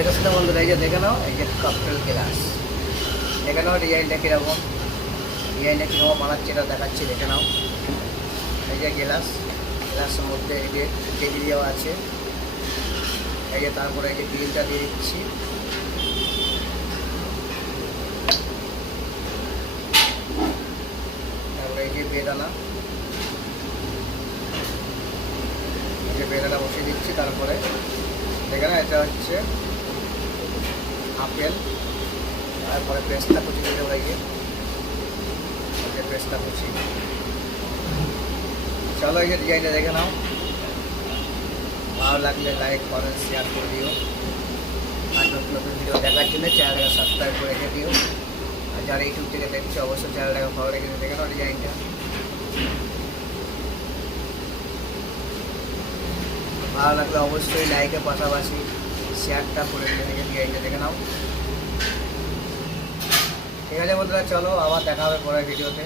দেখো শুধু বন্ধুরা, এই যে দেখে নাও, এই যে ককটেল গ্লাস, দেখে নাও ডিজাইনটা কীরকম, ডিজাইনটা কীরকম বানাচ্ছে এটা দেখাচ্ছি, দেখে নাও। এই যে গ্লাসের মধ্যে এই যে টেবিল দেওয়া আছে, এই যে তারপরে এই যে গ্রিলটা দিয়ে দিচ্ছি, তারপরে এই যে বেদানা, এই যে বেদানা বসিয়ে দিচ্ছি। তারপরে দেখে না, এটা হচ্ছে আপেল, তারপরে পেস্তা কুচি দিতে হবে, এই যে পেস্তা কুচি। চলো এই যে ডিজাইনটা দেখে নাও, ভালো লাগলে লাইক কমেন্ট শেয়ার করে দিও, আর নতুন নতুন ভিডিও দেখার জন্য চ্যানেলটাকে সাবস্ক্রাইব করে রেখে দিও। আর যারা ইউটিউব থেকে দেখছে অবশ্যই চ্যানেলটাকে ভালো রেখে দেখে নাও ডিজাইনটা। ভালো লাগলে অবশ্যই লাইকের পাশাপাশি শেয়ারটা করে দেখে ডিজাইনটা দেখে নাও। ঠিক আছে বন্ধুরা, চলো আবার দেখা হবে পরের ভিডিওতে।